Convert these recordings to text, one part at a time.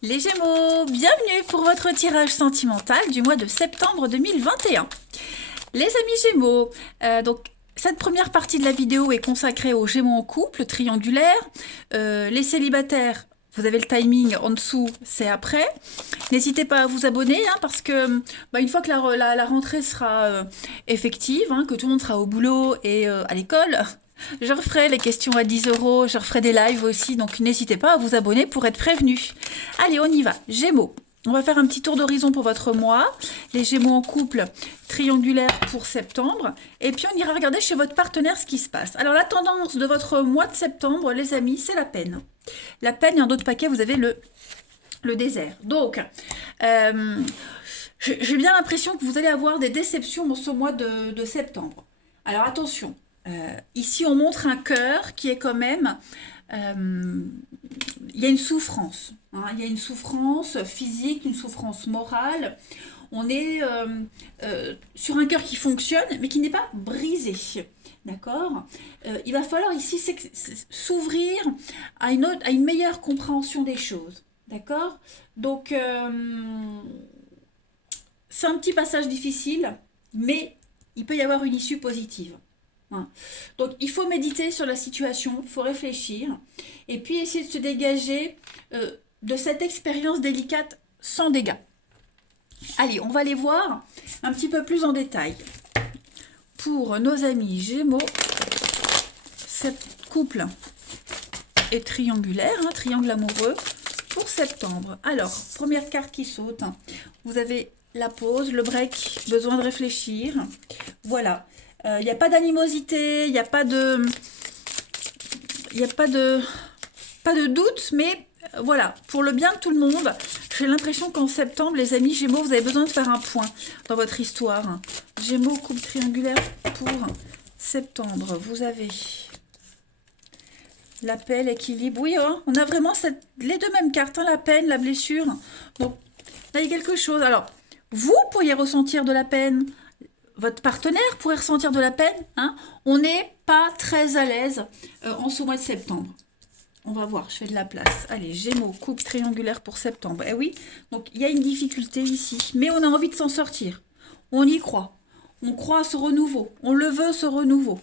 Les Gémeaux, bienvenue pour votre tirage sentimental du mois de septembre 2021. Les amis Gémeaux, cette première partie de la vidéo est consacrée aux Gémeaux en couple, triangulaire. Les célibataires, vous avez le timing en dessous, c'est après. N'hésitez pas à vous abonner parce que une fois que la rentrée sera effective, que tout le monde sera au boulot et à l'école, je referai les questions à 10 euros, je referai des lives aussi, donc n'hésitez pas à vous abonner pour être prévenu. Allez, on y va. Gémeaux. On va faire un petit tour d'horizon pour votre mois. Les Gémeaux en couple, triangulaire pour septembre. Et puis on ira regarder chez votre partenaire ce qui se passe. Alors la tendance de votre mois de septembre, les amis, c'est la peine. La peine, et en d'autres paquets, vous avez le désert. Donc, j'ai bien l'impression que vous allez avoir des déceptions dans ce mois de septembre. Alors attention, ici on montre un cœur qui est quand même... il y a une souffrance. Il y a une souffrance physique, une souffrance morale. On est sur un cœur qui fonctionne, mais qui n'est pas brisé. D'accord. Il va falloir ici s'ouvrir à une meilleure compréhension des choses. D'accord. Donc, c'est un petit passage difficile, mais il peut y avoir une issue positive. Donc il faut méditer sur la situation, il faut réfléchir, et puis essayer de se dégager de cette expérience délicate sans dégâts. Allez, on va les voir un petit peu plus en détail. Pour nos amis Gémeaux, cette couple est triangulaire, triangle amoureux, pour septembre. Alors, première carte qui saute, vous avez la pause, le break, besoin de réfléchir. Voilà. Il n'y a pas d'animosité, il n'y a pas de... pas de doute, mais voilà, pour le bien de tout le monde, j'ai l'impression qu'en septembre, les amis Gémeaux, vous avez besoin de faire un point dans votre histoire. Gémeaux, couple triangulaire pour septembre. Vous avez la paix, l'équilibre. Oui, on a vraiment les deux mêmes cartes, la peine, la blessure. Donc, là, il y a quelque chose. Alors, vous pourriez ressentir de la peine. Votre partenaire pourrait ressentir de la peine. On n'est pas très à l'aise en ce mois de septembre. On va voir, je fais de la place. Allez, Gémeaux, couple triangulaire pour septembre. Eh oui, donc il y a une difficulté ici, mais on a envie de s'en sortir. On y croit. On croit à ce renouveau. On le veut, ce renouveau.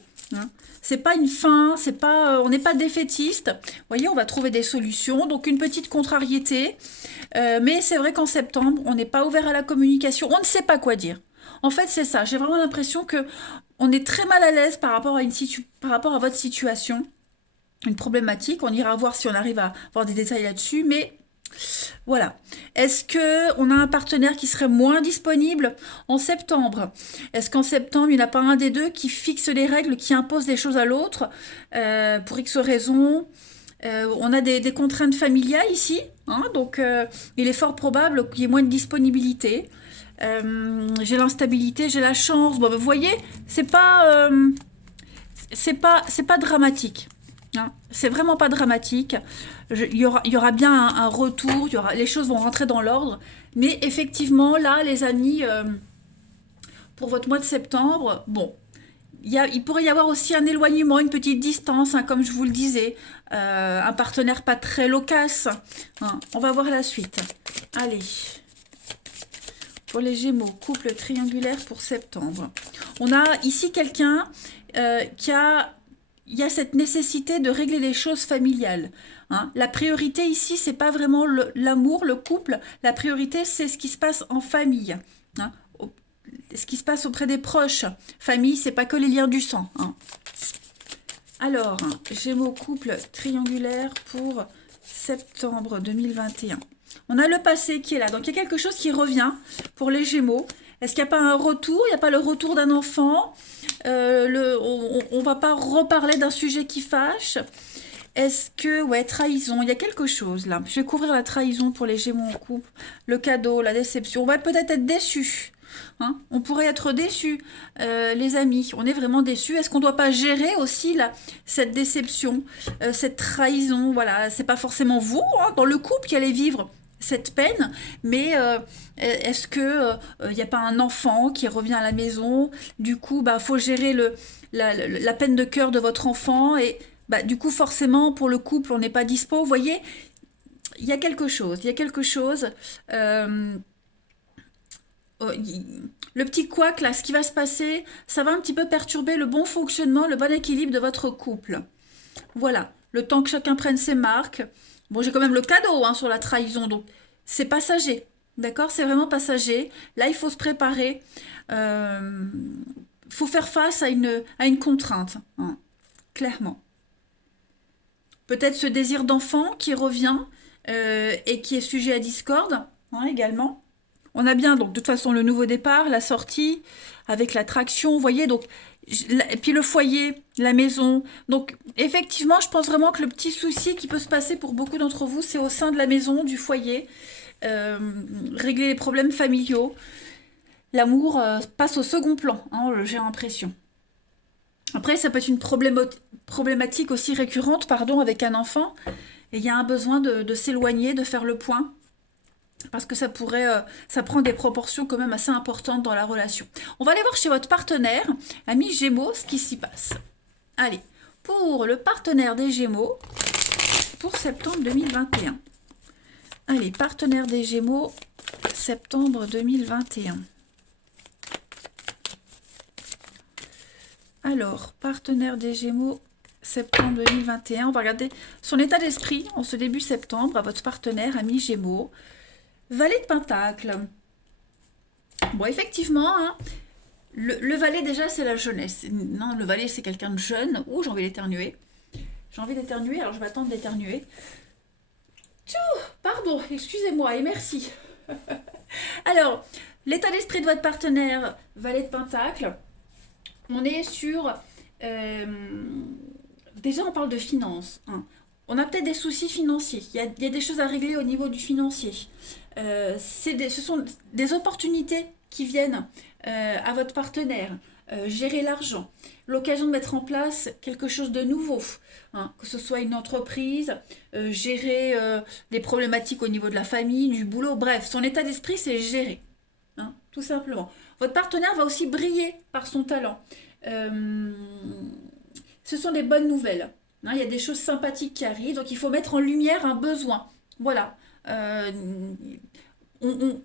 C'est pas une fin, c'est pas, on n'est pas défaitiste. Vous voyez, on va trouver des solutions. Donc une petite contrariété. Mais c'est vrai qu'en septembre, on n'est pas ouvert à la communication. On ne sait pas quoi dire. En fait, c'est ça. J'ai vraiment l'impression que on est très mal à l'aise par rapport à votre situation, une problématique. On ira voir si on arrive à avoir des détails là-dessus, mais voilà. Est-ce que on a un partenaire qui serait moins disponible en septembre? Est-ce qu'en septembre, il n'y en a pas un des deux qui fixe les règles, qui impose des choses à l'autre pour X raisons? On a des contraintes familiales ici, donc il est fort probable qu'il y ait moins de disponibilité. J'ai l'instabilité, j'ai la chance. Bon, vous voyez, c'est pas dramatique. C'est vraiment pas dramatique. Il y aura bien un retour, les choses vont rentrer dans l'ordre. Mais effectivement, là, les amis, pour votre mois de septembre, bon, il pourrait y avoir aussi un éloignement, une petite distance, comme je vous le disais. Un partenaire pas très loquace. On va voir la suite. Allez. Pour les Gémeaux, couple triangulaire pour septembre. On a ici quelqu'un il y a cette nécessité de régler les choses familiales. La priorité ici, c'est pas vraiment l'amour, le couple. La priorité, c'est ce qui se passe en famille. Ce qui se passe auprès des proches. Famille, c'est pas que les liens du sang. Alors, Gémeaux, couple triangulaire pour septembre 2021. On a le passé qui est là. Donc, il y a quelque chose qui revient pour les Gémeaux. Est-ce qu'il n'y a pas un retour? Il n'y a pas le retour d'un enfant? On ne va pas reparler d'un sujet qui fâche? Est-ce que... Ouais, trahison. Il y a quelque chose, là. Je vais couvrir la trahison pour les Gémeaux en couple. Le cadeau, la déception. On va peut-être être déçus. On pourrait être déçus, les amis. On est vraiment déçus. Est-ce qu'on ne doit pas gérer aussi cette déception, cette trahison? Voilà, c'est pas forcément vous, dans le couple, qui allez vivre cette peine, mais est-ce que il n'y a pas un enfant qui revient à la maison? Du coup, faut gérer la peine de cœur de votre enfant, et du coup, forcément, pour le couple, on n'est pas dispo. Vous voyez, il y a quelque chose, il y a quelque chose. euh, oh, le petit couac là, ce qui va se passer, ça va un petit peu perturber le bon fonctionnement, le bon équilibre de votre couple. Voilà, le temps que chacun prenne ses marques. Bon, j'ai quand même le cadeau hein, sur la trahison, donc c'est passager. D'accord? C'est vraiment passager. Là, il faut se préparer. Euh, faut faire face à une contrainte, hein, clairement. Peut-être ce désir d'enfant qui revient et qui est sujet à discorde hein, également. On a bien, donc, de toute façon, le nouveau départ, la sortie, avec l'attraction, vous voyez, donc, et puis le foyer, la maison. Donc, effectivement, je pense vraiment que le petit souci qui peut se passer pour beaucoup d'entre vous, c'est au sein de la maison, du foyer, euh, régler les problèmes familiaux. L'amour passe au second plan, hein, j'ai l'impression. Après, ça peut être une problématique aussi récurrente, pardon, avec un enfant, et il y a un besoin de s'éloigner, de faire le point parce que ça pourrait, ça prend des proportions quand même assez importantes dans la relation. On va aller voir chez votre partenaire, ami Gémeaux, ce qui s'y passe. Allez, pour le partenaire des Gémeaux, pour septembre 2021. Allez, partenaire des Gémeaux, septembre 2021. Alors, partenaire des Gémeaux, septembre 2021. On va regarder son état d'esprit en ce début septembre à votre partenaire, ami Gémeaux. Valet de Pentacle. Bon, effectivement, hein, le valet, déjà, c'est la jeunesse. Non, le valet, c'est quelqu'un de jeune. Ouh, j'ai envie d'éternuer. J'ai envie d'éternuer, alors je vais attendre d'éternuer. Pardon, excusez-moi et merci. Alors, l'état d'esprit de votre partenaire, valet de Pentacle, on est sur... euh, déjà, on parle de finances. Hein. On a peut-être des soucis financiers. Il y a des choses à régler au niveau du financier. Ce sont des opportunités qui viennent à votre partenaire. Gérer l'argent. L'occasion de mettre en place quelque chose de nouveau. Hein, que ce soit une entreprise, gérer les problématiques au niveau de la famille, du boulot. Bref, son état d'esprit, c'est gérer. Hein, tout simplement. Votre partenaire va aussi briller par son talent. Euh, ce sont des bonnes nouvelles. Hein, il y a des choses sympathiques qui arrivent, donc il faut mettre en lumière un besoin. Voilà. On, on-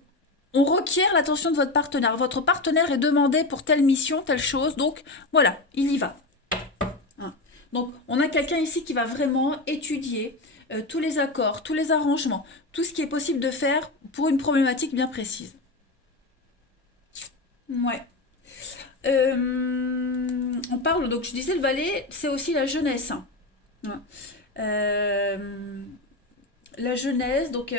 on requiert l'attention de votre partenaire. Votre partenaire est demandé pour telle mission, telle chose, donc voilà, il y va. Hein. Donc on a quelqu'un ici qui va vraiment étudier tous les accords, tous les arrangements, tout ce qui est possible de faire pour une problématique bien précise. Ouais. On parle, donc je disais, le valet, c'est aussi la jeunesse. Hein. Hein. Euh, la jeunesse, donc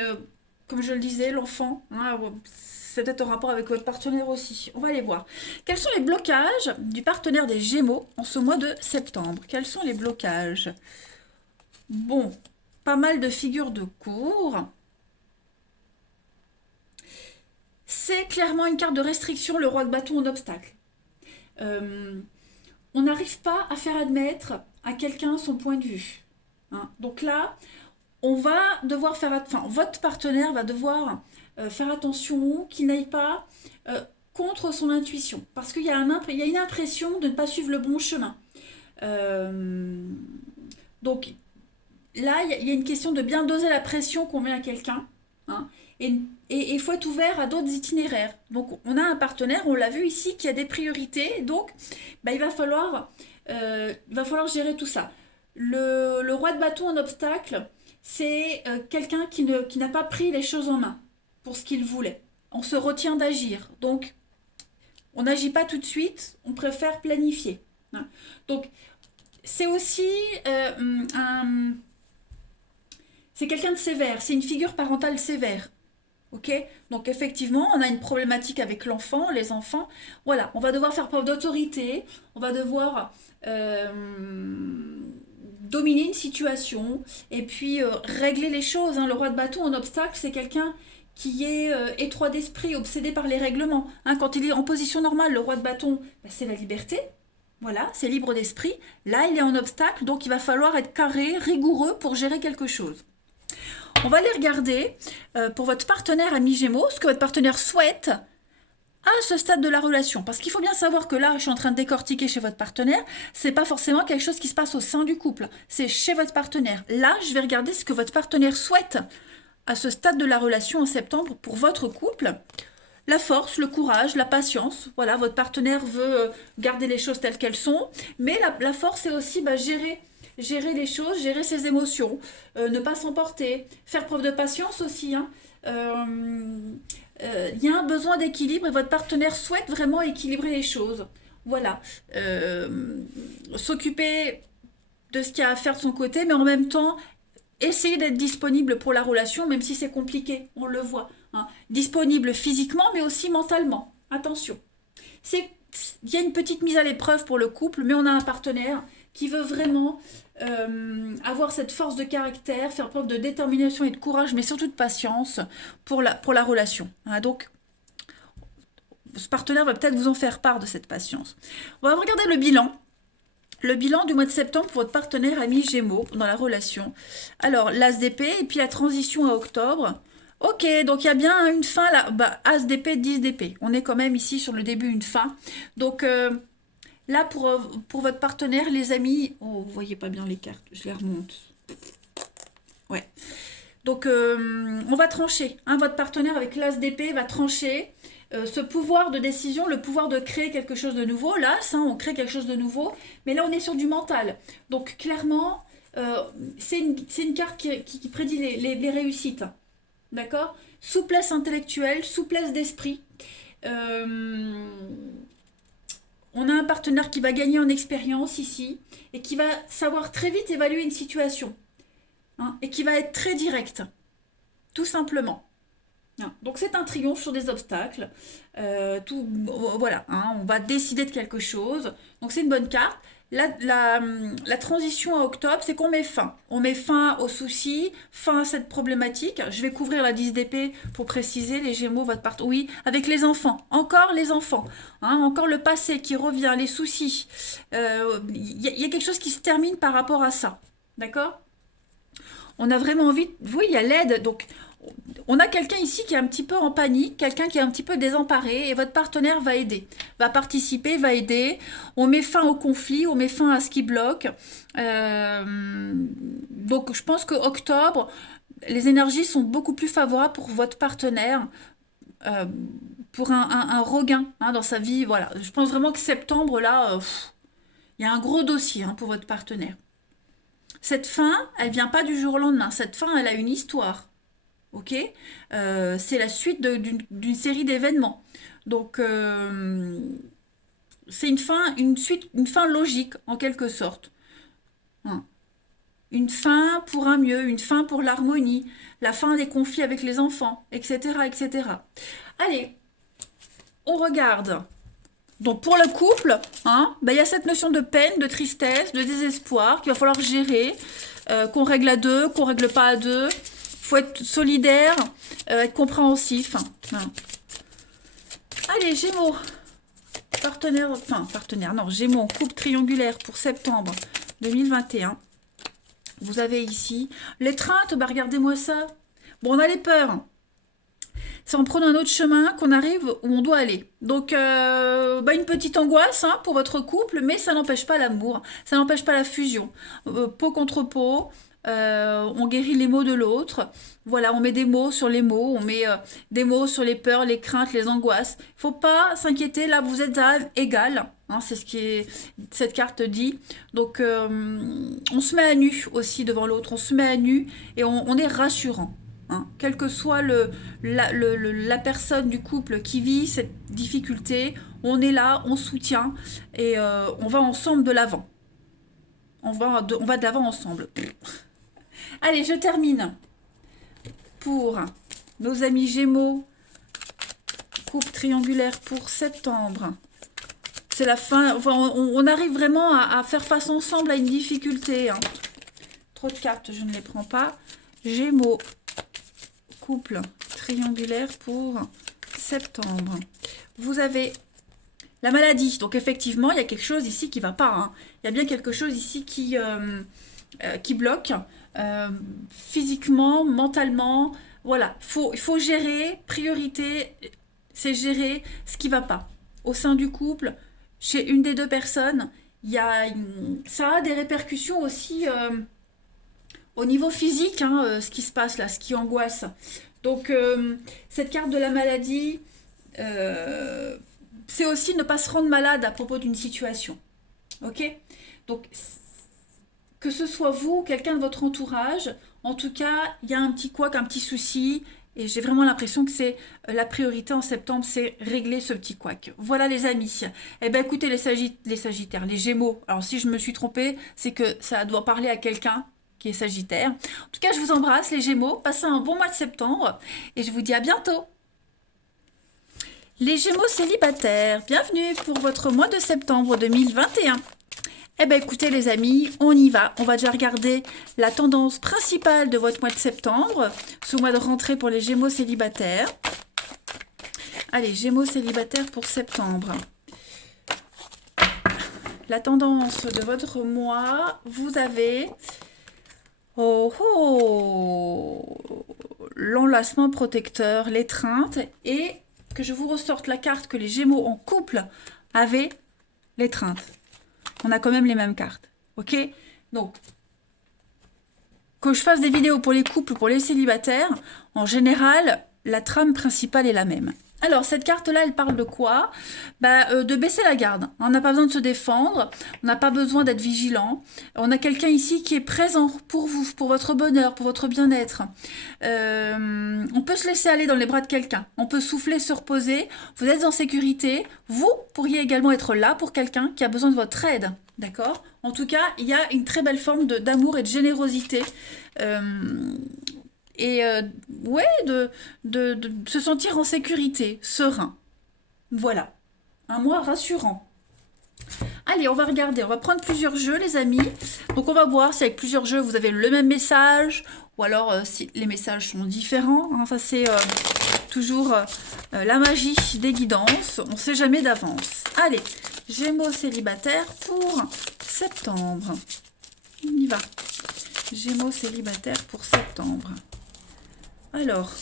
comme je le disais, l'enfant, hein, c'est peut-être en rapport avec votre partenaire aussi. On va aller voir. Quels sont les blocages du partenaire des Gémeaux en ce mois de septembre? Quels sont les blocages? Bon, pas mal de figures de cours. C'est clairement une carte de restriction, le roi de bâton en obstacle. Euh, on n'arrive pas à faire admettre à quelqu'un son point de vue. Hein. Donc là, on va devoir faire, enfin, votre partenaire va devoir faire attention qu'il n'aille pas contre son intuition, parce qu'il y a il y a une impression de ne pas suivre le bon chemin. Euh, donc là, il y a une question de bien doser la pression qu'on met à quelqu'un. Hein, et il faut être ouvert à d'autres itinéraires. Donc on a un partenaire, on l'a vu ici, qui a des priorités, donc bah, il va falloir gérer tout ça. Le roi de bâton en obstacle, c'est quelqu'un qui n'a pas pris les choses en main pour ce qu'il voulait. On se retient d'agir. Donc, on n'agit pas tout de suite, on préfère planifier. Hein. Donc, c'est aussi c'est quelqu'un de sévère, c'est une figure parentale sévère. Ok? Donc effectivement, on a une problématique avec l'enfant, les enfants. Voilà, on va devoir faire preuve d'autorité, on va devoir dominer une situation et puis régler les choses. Hein. Le roi de bâton en obstacle, c'est quelqu'un qui est étroit d'esprit, obsédé par les règlements. Hein. Quand il est en position normale, le roi de bâton, bah, c'est la liberté. Voilà, c'est libre d'esprit. Là, il est en obstacle, donc il va falloir être carré, rigoureux pour gérer quelque chose. On va aller regarder pour votre partenaire ami Gémeaux, ce que votre partenaire souhaite à ce stade de la relation. Parce qu'il faut bien savoir que là, je suis en train de décortiquer chez votre partenaire, c'est pas forcément quelque chose qui se passe au sein du couple, c'est chez votre partenaire. Là, je vais regarder ce que votre partenaire souhaite à ce stade de la relation en septembre pour votre couple? La force, le courage, la patience. Voilà, votre partenaire veut garder les choses telles qu'elles sont, mais la force, c'est aussi gérer les choses, gérer ses émotions, ne pas s'emporter, faire preuve de patience aussi, hein. Il y a un besoin d'équilibre et votre partenaire souhaite vraiment équilibrer les choses. Voilà. S'occuper de ce qu'il y a à faire de son côté, mais en même temps, essayer d'être disponible pour la relation, même si c'est compliqué, on le voit, hein. Disponible physiquement, mais aussi mentalement. Attention. C'est, il y a une petite mise à l'épreuve pour le couple, mais on a un partenaire qui veut vraiment avoir cette force de caractère, faire preuve de détermination et de courage, mais surtout de patience pour la relation, hein. Donc, ce partenaire va peut-être vous en faire part de cette patience. On va regarder le bilan. Le bilan du mois de septembre pour votre partenaire ami Gémeaux dans la relation. Alors, l'As d'épée et puis la transition à octobre. Ok, donc il y a bien une fin là. Bah, As d'épée, 10 d'épée. On est quand même ici sur le début, une fin. Donc là, pour votre partenaire, les amis... Oh, vous voyez pas bien les cartes, je les remonte. Ouais. Donc, on va trancher, hein. Votre partenaire avec l'As d'épée va trancher. Ce pouvoir de décision, le pouvoir de créer quelque chose de nouveau, l'As, hein, on crée quelque chose de nouveau, mais là on est sur du mental. Donc clairement, c'est une carte qui prédit les réussites. D'accord? Souplesse intellectuelle, souplesse d'esprit. On a un partenaire qui va gagner en expérience ici et qui va savoir très vite évaluer une situation, hein, et qui va être très direct, tout simplement. Donc c'est un triomphe sur des obstacles. Voilà, hein, on va décider de quelque chose. Donc c'est une bonne carte. La transition à octobre, c'est qu'on met fin. On met fin aux soucis, fin à cette problématique. Je vais couvrir la 10 d'épée pour préciser, les Gémeaux, votre part. Oui, avec les enfants. Encore les enfants. Hein, encore le passé qui revient, les soucis. Y a quelque chose qui se termine par rapport à ça. D'accord? On a vraiment envie... Oui, il y a l'aide. Donc, on a quelqu'un ici qui est un petit peu en panique, quelqu'un qui est un petit peu désemparé, et votre partenaire va aider, va participer, va aider. On met fin au conflit, on met fin à ce qui bloque. Donc je pense que octobre, les énergies sont beaucoup plus favorables pour votre partenaire, euh, pour un regain, hein, dans sa vie. Voilà. Je pense vraiment que septembre, là, il y a un gros dossier, hein, pour votre partenaire. Cette fin, elle vient pas du jour au lendemain. Cette fin, elle a une histoire. Ok, c'est la suite d'une série d'événements. Donc, c'est une fin logique en quelque sorte, hein. Une fin pour un mieux, une fin pour l'harmonie, la fin des conflits avec les enfants, etc., etc. Allez, on regarde. Donc pour le couple, hein, bah, y a cette notion de peine, de tristesse, de désespoir qu'il va falloir gérer, qu'on règle à deux, qu'on règle pas à deux. Faut être solidaire, être compréhensif, hein. Allez, Gémeaux, partenaire, non, Gémeaux, couple triangulaire pour septembre 2021. Vous avez ici l'étreinte, bah regardez-moi ça. Bon, on a les peurs. C'est en prenant un autre chemin qu'on arrive où on doit aller. Donc, bah une petite angoisse, hein, pour votre couple, mais ça n'empêche pas l'amour, ça n'empêche pas la fusion. Peau contre peau, on guérit les maux de l'autre. Voilà, on met des mots sur les mots, on met des mots sur les peurs, les craintes, les angoisses. Il ne faut pas s'inquiéter, là vous êtes à égal, hein, c'est ce que cette carte dit. Donc on se met à nu aussi devant l'autre, on se met à nu et on est rassurant. Hein. Quelle que soit la personne du couple qui vit cette difficulté, on est là, on soutient et on va ensemble de l'avant. On va de l'avant ensemble. Allez, je termine pour nos amis Gémeaux, coupe triangulaire pour septembre. C'est la fin, enfin, on arrive vraiment à faire face ensemble à une difficulté, hein. Trop de cartes, je ne les prends pas. Gémeaux, couple triangulaire pour septembre. Vous avez la maladie, donc effectivement, il y a quelque chose ici qui ne va pas, hein. Il y a bien quelque chose ici qui bloque. Physiquement, mentalement, voilà, il faut gérer, priorité, c'est gérer ce qui va pas. Au sein du couple, chez une des deux personnes, ça a des répercussions aussi au niveau physique, hein, ce qui se passe là, ce qui angoisse. Donc, cette carte de la maladie, c'est aussi ne pas se rendre malade à propos d'une situation. Ok? Donc, que ce soit vous ou quelqu'un de votre entourage, en tout cas, il y a un petit couac, un petit souci, et j'ai vraiment l'impression que c'est la priorité en septembre, c'est régler ce petit couac. Voilà les amis. Eh bien écoutez les Sagittaires, les Gémeaux, alors si je me suis trompée, c'est que ça doit parler à quelqu'un qui est Sagittaire. En tout cas, je vous embrasse les Gémeaux, passez un bon mois de septembre, et je vous dis à bientôt. Les Gémeaux célibataires, bienvenue pour votre mois de septembre 2021. Eh bien écoutez les amis, on y va. On va déjà regarder la tendance principale de votre mois de septembre, ce mois de rentrée pour les Gémeaux célibataires. Allez, Gémeaux célibataires pour septembre. La tendance de votre mois, vous avez... Oh, oh, l'enlacement protecteur, l'étreinte, et que je vous ressorte la carte que les Gémeaux en couple avaient, l'étreinte. On a quand même les mêmes cartes, ok? Donc, que je fasse des vidéos pour les couples ou pour les célibataires, en général, la trame principale est la même. Alors, cette carte-là, elle parle de quoi? De baisser la garde. On n'a pas besoin de se défendre, on n'a pas besoin d'être vigilant. On a quelqu'un ici qui est présent pour vous, pour votre bonheur, pour votre bien-être. On peut se laisser aller dans les bras de quelqu'un. On peut souffler, se reposer. Vous êtes en sécurité. Vous pourriez également être là pour quelqu'un qui a besoin de votre aide. D'accord? En tout cas, il y a une très belle forme d'amour et de générosité. Ouais, de se sentir en sécurité, serein. Voilà, un mois rassurant. Allez, on va regarder, on va prendre plusieurs jeux les amis. Donc on va voir si avec plusieurs jeux vous avez le même message ou alors si les messages sont différents. Hein, ça c'est toujours la magie des guidances, on ne sait jamais d'avance. Allez, Gémeaux célibataires pour septembre. On y va. Gémeaux célibataires pour septembre. Alors,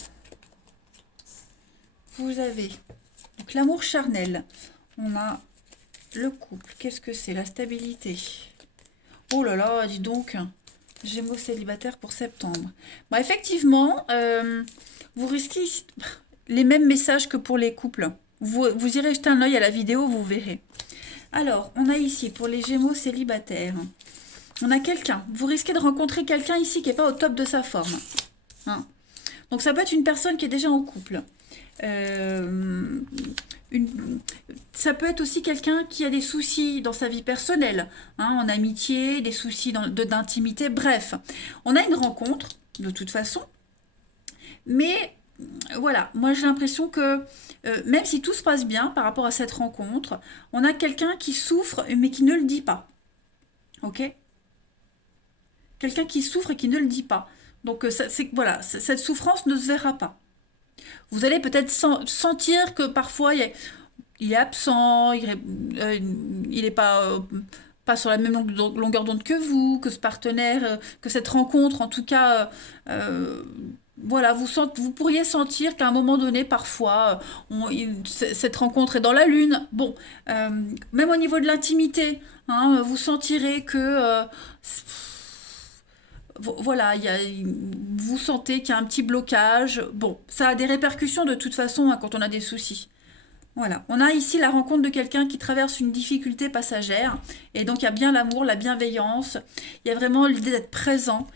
vous avez donc l'amour charnel. On a le couple. Qu'est-ce que c'est? La stabilité. Oh là là, dis donc. Gémeaux célibataire pour septembre. Bon, effectivement, vous risquez les mêmes messages que pour les couples. Vous irez jeter un œil à la vidéo, vous verrez. Alors, on a ici pour les Gémeaux célibataires. On a quelqu'un. Vous risquez de rencontrer quelqu'un ici qui n'est pas au top de sa forme. Hein? Donc ça peut être une personne qui est déjà en couple. Ça peut être aussi quelqu'un qui a des soucis dans sa vie personnelle, hein, en amitié, des soucis d'intimité, bref. On a une rencontre, de toute façon. Mais voilà, moi j'ai l'impression que même si tout se passe bien par rapport à cette rencontre, on a quelqu'un qui souffre mais qui ne le dit pas. Ok? Quelqu'un qui souffre et qui ne le dit pas. Donc voilà, cette souffrance ne se verra pas. Vous allez peut-être sentir que parfois il est absent, il n'est pas sur la même longueur d'onde que vous, que ce partenaire, que cette rencontre, en tout cas, voilà, vous pourriez sentir qu'à un moment donné, parfois, cette rencontre est dans la lune. Bon, même au niveau de l'intimité, hein, vous sentirez que... voilà, vous sentez qu'il y a un petit blocage. Bon, ça a des répercussions de toute façon hein, quand on a des soucis. Voilà, on a ici la rencontre de quelqu'un qui traverse une difficulté passagère. Et donc, il y a bien l'amour, la bienveillance. Il y a vraiment l'idée d'être présent,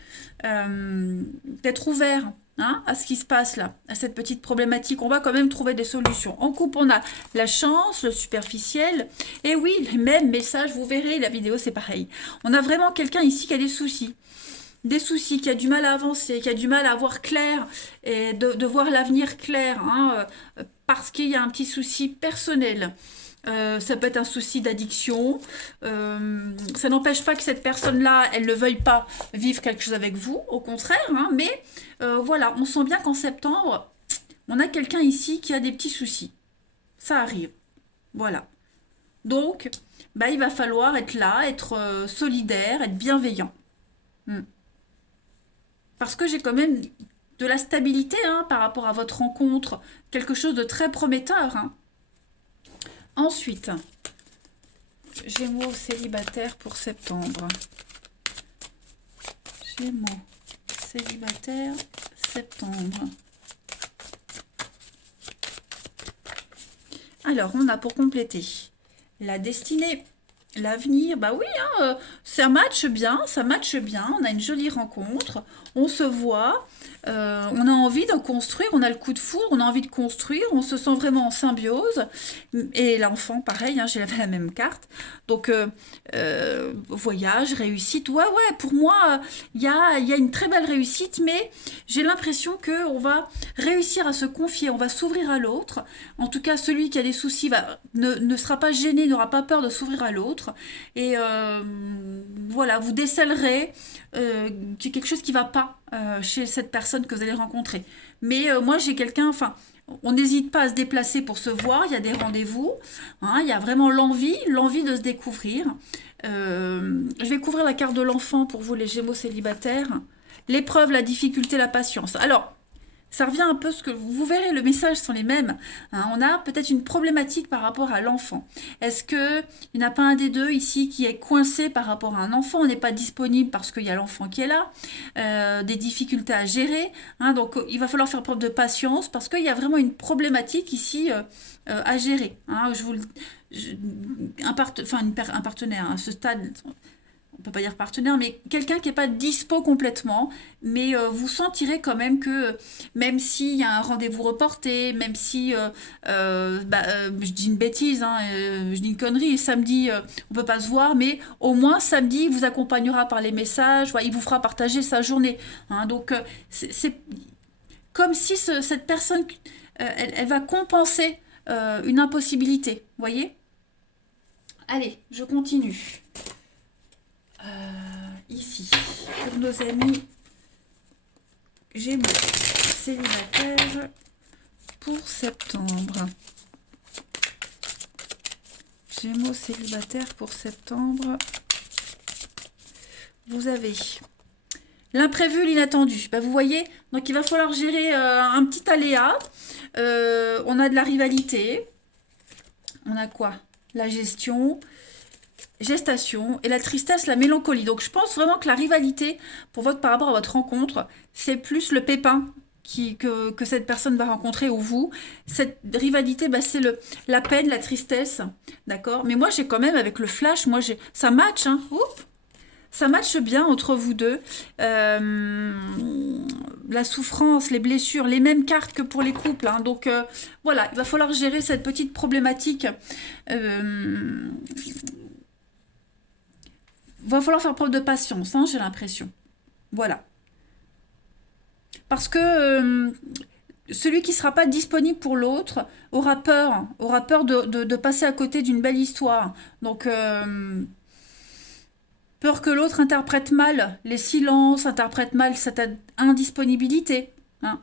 d'être ouvert hein, à ce qui se passe là, à cette petite problématique. On va quand même trouver des solutions. En couple, on a la chance, le superficiel. Et oui, les mêmes messages, vous verrez, la vidéo, c'est pareil. On a vraiment quelqu'un ici qui a des soucis. Des soucis, qui a du mal à avancer, qui a du mal à voir clair et de voir l'avenir clair, hein, parce qu'il y a un petit souci personnel. Ça peut être un souci d'addiction. Ça n'empêche pas que cette personne-là, elle ne veuille pas vivre quelque chose avec vous, au contraire. Hein, mais voilà, on sent bien qu'en septembre, on a quelqu'un ici qui a des petits soucis. Ça arrive. Voilà. Donc, il va falloir être là, être solidaire, être bienveillant. Parce que j'ai quand même de la stabilité hein, par rapport à votre rencontre, quelque chose de très prometteur. Hein. Ensuite, Gémeaux célibataire pour septembre. Gémeaux célibataire, septembre. Alors, on a pour compléter la destinée, l'avenir. Bah oui, hein, ça matche bien, ça matche bien. On a une jolie rencontre, on se voit, on a envie de construire, on a le coup de foudre, on a envie de construire, on se sent vraiment en symbiose. Et l'enfant, pareil, hein, j'ai la même carte. Donc, voyage, réussite. Ouais, ouais, pour moi, il y a une très belle réussite, mais j'ai l'impression qu'on va réussir à se confier, on va s'ouvrir à l'autre. En tout cas, celui qui a des soucis ne sera pas gêné, n'aura pas peur de s'ouvrir à l'autre. Et voilà, vous décèlerez qu'il y a quelque chose qui ne va pas chez cette personne que vous allez rencontrer. Mais moi, j'ai quelqu'un, enfin, on n'hésite pas à se déplacer pour se voir, il y a des rendez-vous, hein, il y a vraiment l'envie de se découvrir. Je vais couvrir la carte de l'enfant pour vous, les Gémeaux célibataires. L'épreuve, la difficulté, la patience. Alors, ça revient un peu ce que vous verrez, le message sont les mêmes. Hein. On a peut-être une problématique par rapport à l'enfant. Est-ce qu'il n'y en a pas un des deux ici qui est coincé par rapport à un enfant? On n'est pas disponible parce qu'il y a l'enfant qui est là, des difficultés à gérer. Hein. Donc il va falloir faire preuve de patience parce qu'il y a vraiment une problématique ici à gérer. Hein. Un partenaire à ce stade. On peut pas dire partenaire, mais quelqu'un qui n'est pas dispo complètement, mais vous sentirez quand même que même s'il y a un rendez-vous reporté, même si, je dis une bêtise, hein, je dis une connerie, samedi, on peut pas se voir, mais au moins samedi, il vous accompagnera par les messages, ouais, il vous fera partager sa journée. Hein. Donc, c'est comme si cette personne, elle va compenser une impossibilité, vous voyez? Allez, je continue. Ici, pour nos amis Gémeaux célibataires pour septembre. Gémeaux célibataires pour septembre. Vous avez l'imprévu, l'inattendu. Bah, vous voyez, donc il va falloir gérer un petit aléa. On a de la rivalité. On a quoi? La gestation et la tristesse, la mélancolie. Donc je pense vraiment que la rivalité par rapport à votre rencontre, c'est plus le pépin que cette personne va rencontrer ou vous. Cette rivalité, c'est la peine, la tristesse, d'accord? Mais moi j'ai quand même avec le flash, ça match, hein. Oups, ça matche bien entre vous deux. La souffrance, les blessures, les mêmes cartes que pour les couples. Hein. Donc voilà, il va falloir gérer cette petite problématique. Va falloir faire preuve de patience, hein, j'ai l'impression. Voilà. Parce que celui qui ne sera pas disponible pour l'autre aura peur de passer à côté d'une belle histoire. Donc, peur que l'autre interprète mal les silences, interprète mal cette indisponibilité. Hein.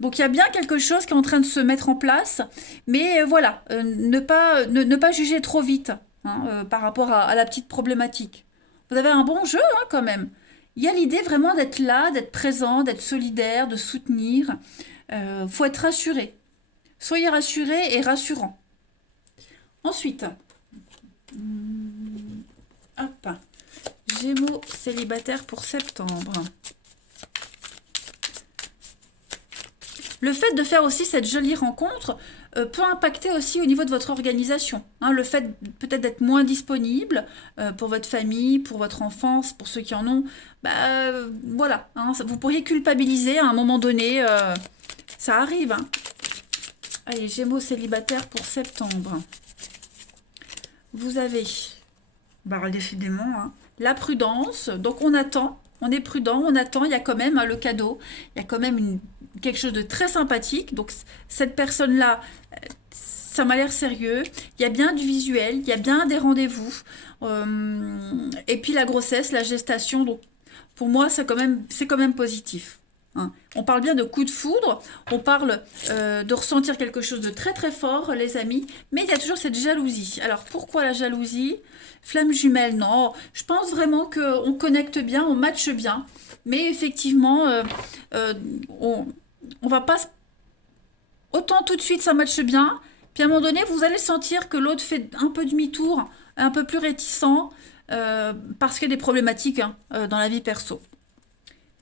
Donc il y a bien quelque chose qui est en train de se mettre en place, mais voilà, ne pas juger trop vite. Hein, par rapport à la petite problématique. Vous avez un bon jeu hein, quand même. Il y a l'idée vraiment d'être là, d'être présent, d'être solidaire, de soutenir. Faut être rassuré. Soyez rassuré et rassurant. Ensuite, hop, Gémeaux célibataire pour septembre. Le fait de faire aussi cette jolie rencontre peut impacter aussi au niveau de votre organisation. Hein, le fait peut-être d'être moins disponible pour votre famille, pour votre enfance, pour ceux qui en ont, voilà, hein, vous pourriez culpabiliser à un moment donné, ça arrive. Hein. Allez, Gémeaux célibataire pour septembre. Vous avez, décidément, hein, la prudence, donc on attend. On est prudent, on attend, il y a quand même le cadeau, il y a quand même quelque chose de très sympathique. Donc cette personne-là, ça m'a l'air sérieux, il y a bien du visuel, il y a bien des rendez-vous. Et puis la grossesse, la gestation, donc pour moi c'est quand même positif. Hein. On parle bien de coup de foudre, on parle de ressentir quelque chose de très très fort, les amis, mais il y a toujours cette jalousie. Alors pourquoi la jalousie? Flamme jumelle, non. Je pense vraiment qu'on connecte bien, on matche bien, mais effectivement, on va pas... Autant tout de suite ça matche bien, puis à un moment donné, vous allez sentir que l'autre fait un peu demi-tour, un peu plus réticent, parce qu'il y a des problématiques hein, dans la vie perso.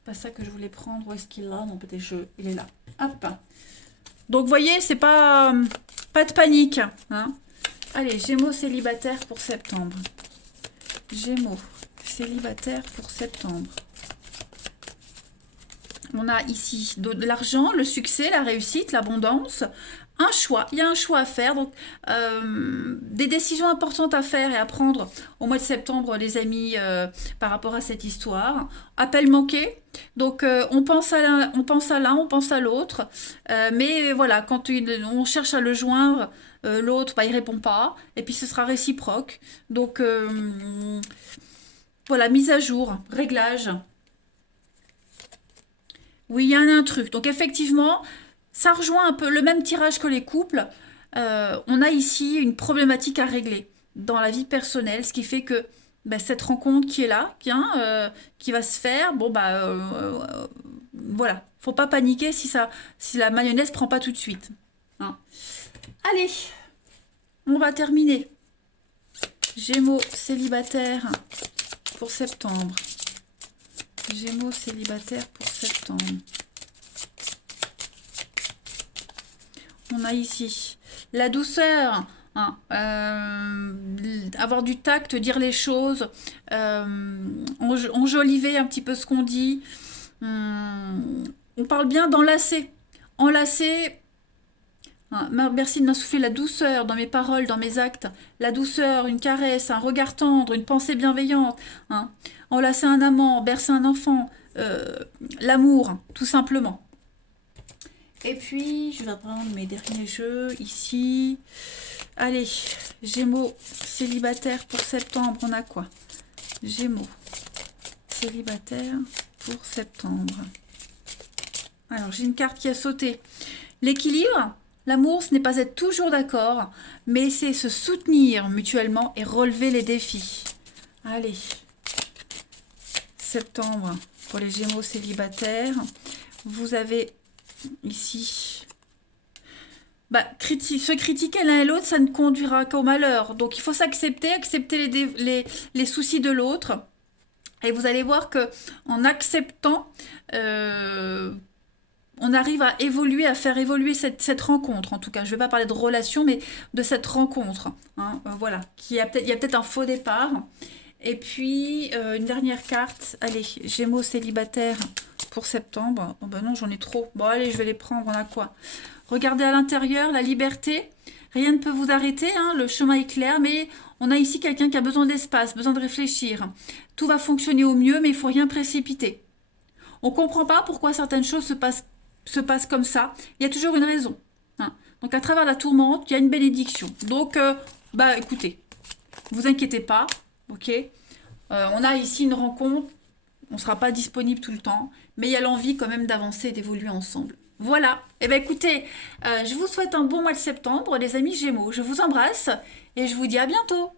pas ça que je voulais prendre. Où est-ce qu'il est là? Non, peut-être il est là. Hop. Donc, vous voyez, c'est pas de panique. Hein. Allez, Gémeaux célibataire pour septembre. Gémeaux célibataire pour septembre. On a ici de l'argent, le succès, la réussite, l'abondance, un choix. Il y a un choix à faire, donc des décisions importantes à faire et à prendre au mois de septembre, les amis, par rapport à cette histoire. Appel manqué, donc on pense à l'un, on pense à l'autre, mais voilà, quand on cherche à le joindre, l'autre, bah, il répond pas, et puis ce sera réciproque. Donc voilà, mise à jour, réglage. Oui, il y a un intrus. Donc effectivement, ça rejoint un peu le même tirage que les couples. On a ici une problématique à régler dans la vie personnelle, ce qui fait que bah, cette rencontre qui est là, qui va se faire, bon bah voilà, faut pas paniquer si la mayonnaise prend pas tout de suite. Hein. Allez, on va terminer. Gémeaux célibataire pour septembre. Gémeaux célibataire pour septembre. On a ici la douceur, hein, avoir du tact, dire les choses, enjoliver un petit peu ce qu'on dit. On parle bien d'enlacer. Enlacer, hein, merci de m'insuffler la douceur dans mes paroles, dans mes actes. La douceur, une caresse, un regard tendre, une pensée bienveillante. Hein. Enlacer un amant, bercer un enfant, l'amour, tout simplement. Et puis, je vais prendre mes derniers jeux ici. Allez, Gémeaux célibataire pour septembre, on a quoi? Gémeaux célibataire pour septembre. Alors, j'ai une carte qui a sauté. L'équilibre, l'amour, ce n'est pas être toujours d'accord, mais c'est se soutenir mutuellement et relever les défis. Allez, septembre pour les Gémeaux célibataires. Vous avez ici, bah, se critiquer l'un et l'autre, ça ne conduira qu'au malheur. Donc il faut s'accepter, accepter les soucis de l'autre. Et vous allez voir que en acceptant, on arrive à évoluer, à faire évoluer cette rencontre. En tout cas, je ne vais pas parler de relation, mais de cette rencontre. Hein, voilà, il y a peut-être un faux départ. Et puis, une dernière carte. Allez, Gémeaux célibataire pour septembre. Oh ben non, j'en ai trop. Bon, allez, je vais les prendre. On a quoi? Regardez à l'intérieur, la liberté. Rien ne peut vous arrêter. Hein, le chemin est clair, mais on a ici quelqu'un qui a besoin d'espace, besoin de réfléchir. Tout va fonctionner au mieux, mais il ne faut rien précipiter. On ne comprend pas pourquoi certaines choses se passent comme ça. Il y a toujours une raison. Hein. Donc, à travers la tourmente, il y a une bénédiction. Donc, bah, écoutez, vous inquiétez pas. Ok, on a ici une rencontre, on ne sera pas disponible tout le temps, mais il y a l'envie quand même d'avancer et d'évoluer ensemble. Voilà, et bien écoutez, je vous souhaite un bon mois de septembre, les amis Gémeaux. Je vous embrasse et je vous dis à bientôt.